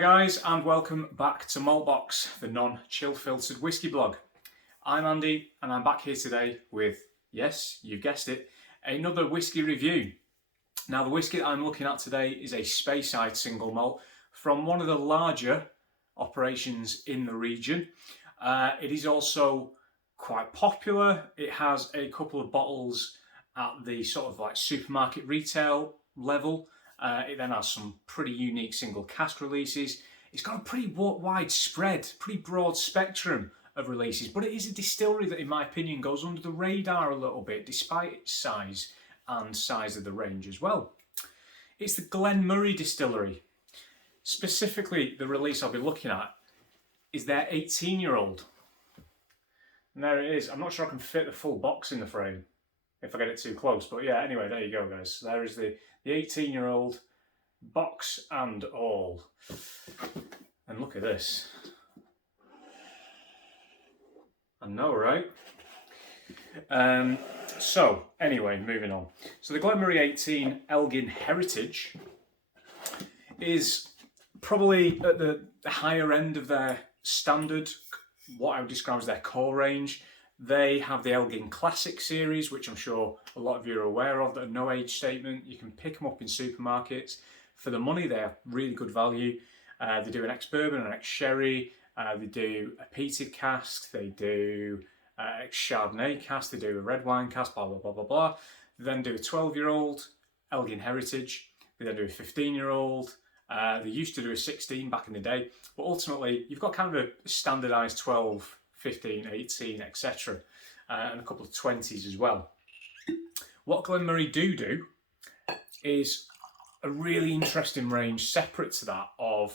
Hi guys, and welcome back to Maltbox, the non-chill filtered whiskey blog. I'm Andy and I'm back here today with, yes, you guessed it, another whiskey review. Now the whiskey that I'm looking at today is a Speyside single malt from one of the larger operations in the region. It is also quite popular. It has a couple of bottles at the sort of like supermarket retail level. It then has some pretty unique single cask releases. It's got a pretty wide spread, pretty broad spectrum of releases, but it is a distillery that, in my opinion, goes under the radar a little bit, despite its size and size of the range as well. It's the Glen Moray distillery. Specifically, the release I'll be looking at is their 18-year-old. And there it is. I'm not sure I can fit the full box in the frame if I get it too close, but yeah, anyway, there you go, guys. There is the 18-year-old, box and all. And look at this. I know, right? So, anyway, moving on. So the Glen Moray 18 Elgin Heritage is probably at the higher end of their standard, what I would describe as their core range. They have the Elgin Classic series, which I'm sure a lot of you are aware of, that are no age statement. You can pick them up in supermarkets. For the money, they're really good value. They do an ex-bourbon, an ex-sherry. They do a peated cask. They do ex-chardonnay cask. They do a red wine cask, blah, blah, blah, blah, blah. They then do a 12-year-old Elgin Heritage. They then do a 15-year-old. They used to do a 16 back in the day. But ultimately, you've got kind of a standardised 12, 15, 18, etc. And a couple of 20s as well. What Glen Moray do is a really interesting range separate to that of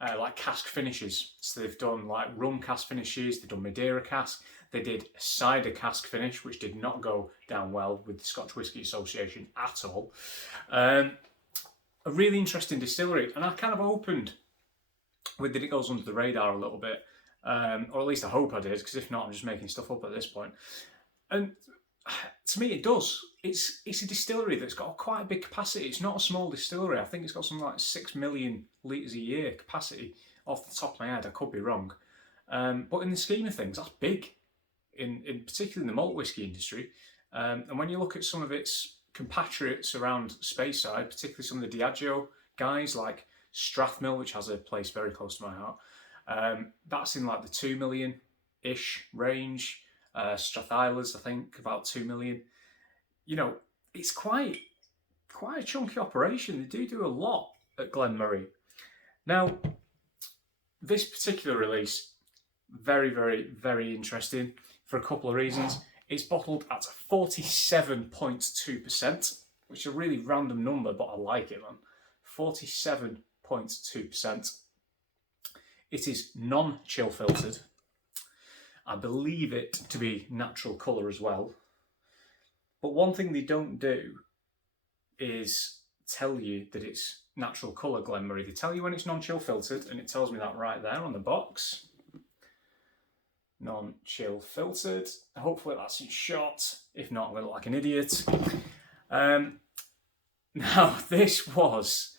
like cask finishes. So they've done like rum cask finishes, they've done Madeira cask, they did a cider cask finish, which did not go down well with the Scotch Whisky Association at all. A really interesting distillery, and I kind of opened with that it goes under the radar a little bit. Or at least I hope I did, because if not, I'm just making stuff up at this point. And to me, it does. It's a distillery that's got quite a big capacity. It's not a small distillery. I think it's got something like 6 million litres a year capacity off the top of my head. I could be wrong. But in the scheme of things, that's big, in particularly in the malt whisky industry. And when you look at some of its compatriots around Speyside, particularly some of the Diageo guys like Strathmill, which has a place very close to my heart, that's in like the 2 million-ish range. Strathislas, I think, about 2 million. You know, it's quite a chunky operation. They do a lot at Glen Moray. Now, this particular release, very, very, very interesting for a couple of reasons. It's bottled at 47.2%, which is a really random number, but I like it, man. 47.2%. It is non-chill filtered. I believe it to be natural colour as well. But one thing they don't do is tell you that it's natural colour Glen Moray. They tell you when it's non-chill filtered, and it tells me that right there on the box. Non-chill filtered. Hopefully that's in shot. If not, I'm going to look like an idiot. Now, this was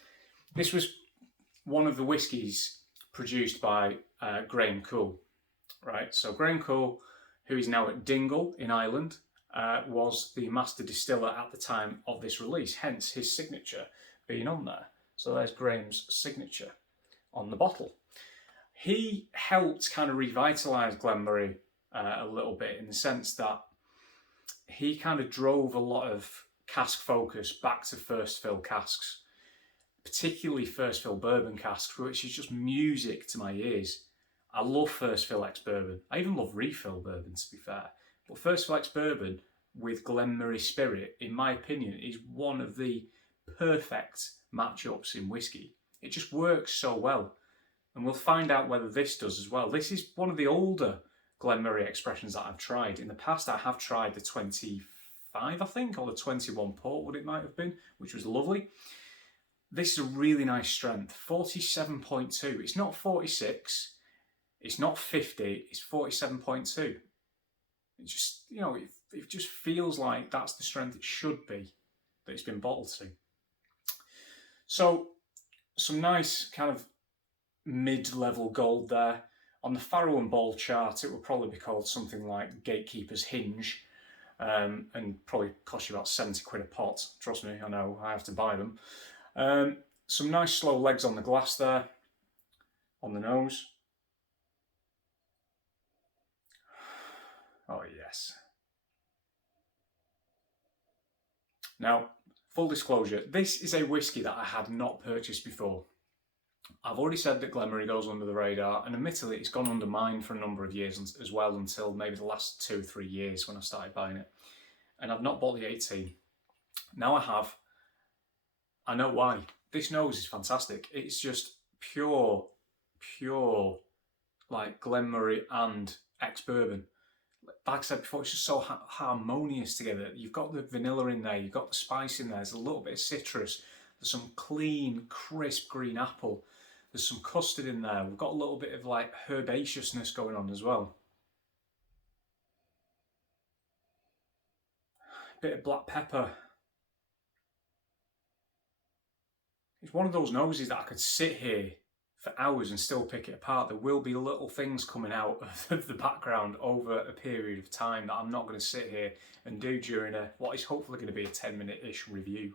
one of the whiskies produced by Graham Cool, right? So Graham Cool, who is now at Dingle in Ireland, was the master distiller at the time of this release, hence his signature being on there. So there's Graham's signature on the bottle. He helped kind of revitalise Glen Moray a little bit, in the sense that he kind of drove a lot of cask focus back to first fill casks, particularly first fill bourbon casks, which is just music to my ears. I love first fill ex-bourbon. I even love refill bourbon, to be fair. But first fill ex-bourbon with Glen Moray spirit, in my opinion, is one of the perfect matchups in whiskey. It just works so well. And we'll find out whether this does as well. This is one of the older Glen Moray expressions that I've tried. In the past, I have tried the 25, I think, or the 21 port, what it might have been, which was lovely. This is a really nice strength, 47.2. It's not 46, it's not 50, it's 47.2. It just, you know, it just feels like that's the strength it should be that it's been bottled to. So, some nice kind of mid-level gold there. On the Farrow and Ball chart, it would probably be called something like Gatekeeper's Hinge, and probably cost you about 70 quid a pot. Trust me, I know, I have to buy them. Some nice slow legs on the glass there, on the nose. Oh yes. Now, full disclosure, this is a whisky that I had not purchased before. I've already said that Glen Moray goes under the radar, and admittedly it's gone under mine for a number of years as well, until maybe the last 2 or 3 years when I started buying it. And I've not bought the 18. Now I have. I know why. This nose is fantastic. It's just pure, like Glen Moray and ex-bourbon. Like I said before, it's just so harmonious together. You've got the vanilla in there, you've got the spice in there, there's a little bit of citrus, there's some clean, crisp green apple, there's some custard in there, we've got a little bit of like herbaceousness going on as well. A bit of black pepper. It's one of those noses that I could sit here for hours and still pick it apart. There will be little things coming out of the background over a period of time that I'm not going to sit here and do during what is hopefully going to be a 10-minute-ish review.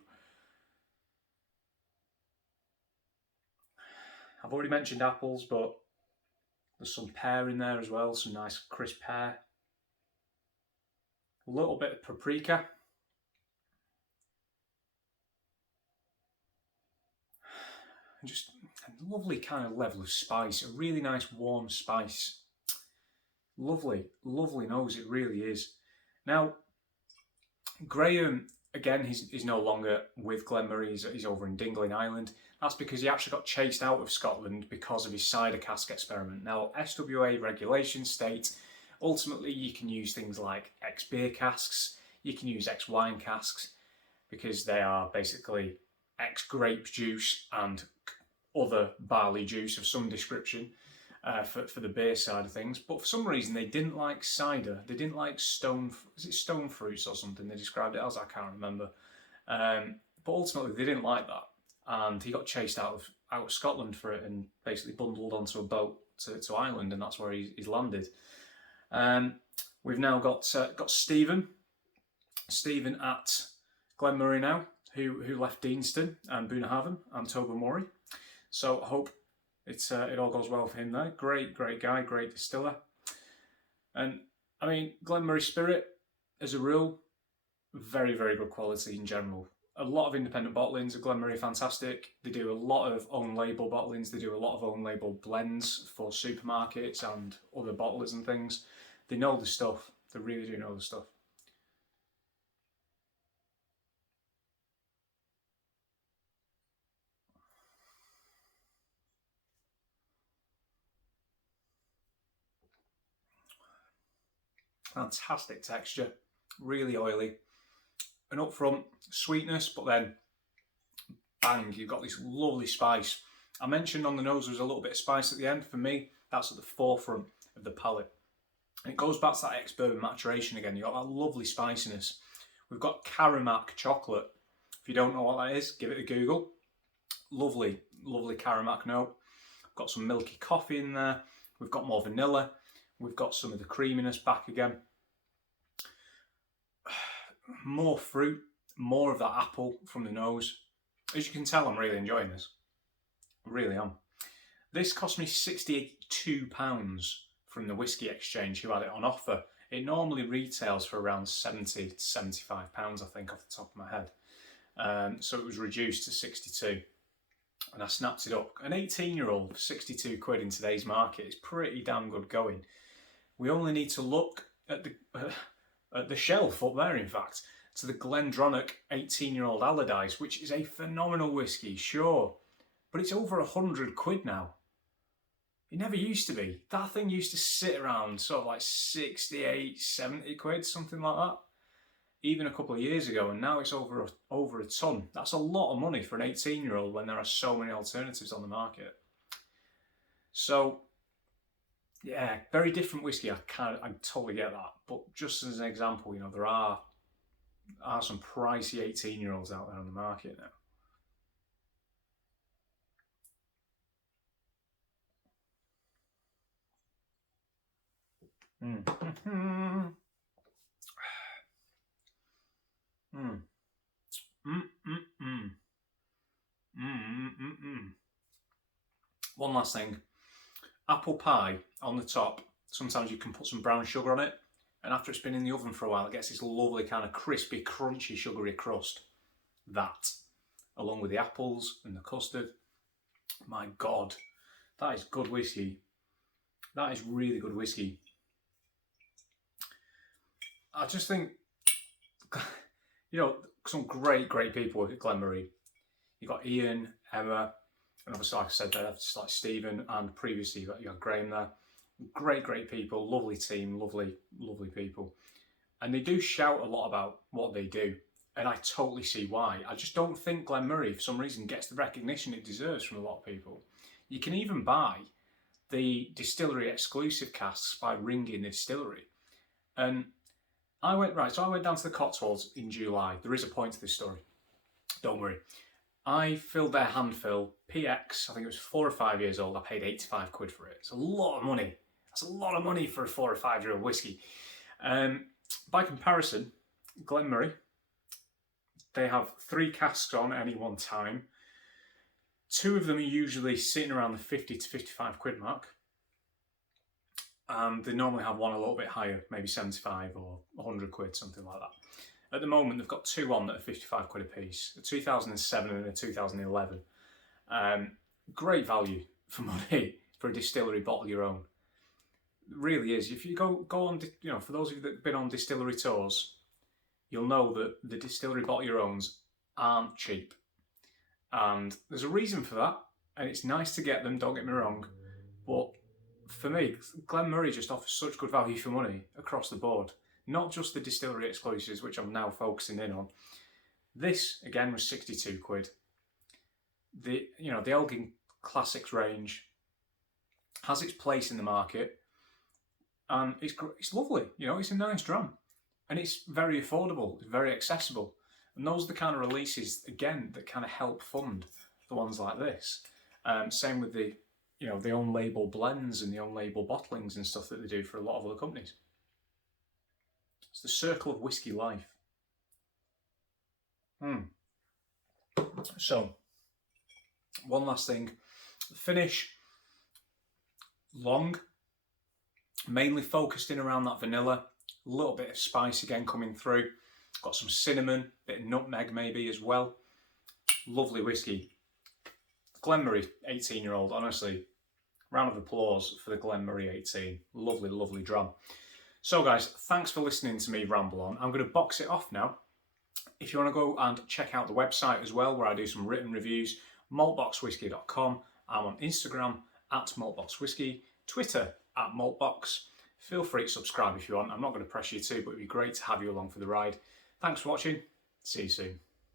I've already mentioned apples, but there's some pear in there as well, some nice crisp pear. A little bit of paprika. And just a lovely kind of level of spice, a really nice warm spice. Lovely, lovely nose, it really is. Now, Graham, again, he's no longer with Glen Moray, he's over in Dingley Island. That's because he actually got chased out of Scotland because of his cider cask experiment. Now, SWA regulations state ultimately you can use things like ex-beer casks, you can use ex-wine casks, because they are basically ex-grape juice and other barley juice of some description for the beer side of things. But for some reason they didn't like cider, they didn't like stone fruits or something they described it as, I can't remember. But ultimately they didn't like that, and he got chased out of Scotland for it and basically bundled onto a boat to Ireland, and that's where he's landed. We've now got Stephen at Glen Moray now, who left Deanston and Bunnahabhain and Tobermory. So I hope it all goes well for him there. Great guy, great distiller. And I mean, Glen Moray Spirit, as a rule, very good quality in general. A lot of independent bottlings at Glen Moray, fantastic. They do a lot of own label bottlings, they do a lot of own label blends for supermarkets and other bottlers and things. They know the stuff, they really do know the stuff. Fantastic texture, really oily. An upfront sweetness, but then bang, you've got this lovely spice. I mentioned on the nose there was a little bit of spice at the end. For me, that's at the forefront of the palate. And it goes back to that ex-bourbon maturation again. You've got that lovely spiciness. We've got Caramac chocolate. If you don't know what that is, give it a Google. Lovely Caramac note. Got some milky coffee in there. We've got more vanilla. We've got some of the creaminess back again. More fruit, more of that apple from the nose. As you can tell, I'm really enjoying this. I really am. This cost me £62 from the Whisky Exchange, who had it on offer. It normally retails for around £70 to £75, I think, off the top of my head. So it was reduced to 62. And I snapped it up. An 18-year-old for 62 quid in today's market is pretty damn good going. We only need to look at the shelf up there, in fact, to the Glendronach 18-year-old Allardyce, which is a phenomenal whisky, sure, but it's over 100 quid now. It never used to be. That thing used to sit around sort of like 68, 70 quid, something like that, even a couple of years ago, and now it's over a ton. That's a lot of money for an 18-year-old when there are so many alternatives on the market. So, yeah, very different whiskey. I totally get that. But just as an example, you know, there are some pricey 18-year-olds out there on the market now. Mm. Mm. Mm. Mm. Mm. Mm. One last thing. Apple pie on the top. Sometimes you can put some brown sugar on it, and after it's been in the oven for a while, it gets this lovely kind of crispy, crunchy, sugary crust. That, along with the apples and the custard, my God, that is good whiskey. That is really good whiskey. I just think, you know, some great people at Glen Moray. You've got Ian, Emma, and obviously, like I said, that's like Stephen, and previously you got Graham there. Great people, lovely team, lovely people. And they do shout a lot about what they do, and I totally see why. I just don't think Glen Moray, for some reason, gets the recognition it deserves from a lot of people. You can even buy the distillery exclusive casks by ringing the distillery. And I went down to the Cotswolds in July. There is a point to this story. Don't worry. I filled their handfill, PX, I think it was 4 or 5 years old. I paid 85 quid for it. It's a lot of money. That's a lot of money for a 4 or 5 year old whiskey. By comparison, Glen Moray, they have 3 casks on at any one time. 2 of them are usually sitting around the 50 to 55 quid mark. And they normally have one a little bit higher, maybe 75 or 100 quid, something like that. At the moment, they've got 2 on that are 55 quid a piece, a 2007 and a 2011. Great value for money for a distillery, bottle your own. It really is. If you go on, you know, for those of you that have been on distillery tours, you'll know that the distillery, bottle your owns aren't cheap. And there's a reason for that, and it's nice to get them, don't get me wrong, but for me, Glen Moray just offers such good value for money across the board. Not just the distillery exclusives, which I'm now focusing in on. This, again, was 62 quid. The Elgin Classics range has its place in the market, and it's lovely. You know, it's a nice dram, and it's very affordable. It's very accessible, and those are the kind of releases, again, that kind of help fund the ones like this. Same with the own label blends and the own label bottlings and stuff that they do for a lot of other companies. It's the circle of whiskey life. So, one last thing. Finish, long, mainly focused in around that vanilla. A little bit of spice again coming through. Got some cinnamon, bit of nutmeg maybe as well. Lovely whiskey. Glen Moray, 18-year-old, honestly. Round of applause for the Glen Moray 18. Lovely dram. So guys, thanks for listening to me ramble on. I'm going to box it off now. If you want to go and check out the website as well, where I do some written reviews, maltboxwhiskey.com. I'm on Instagram @maltboxwhiskey, Twitter @maltbox. Feel free to subscribe if you want. I'm not going to press you to, but it'd be great to have you along for the ride. Thanks for watching. See you soon.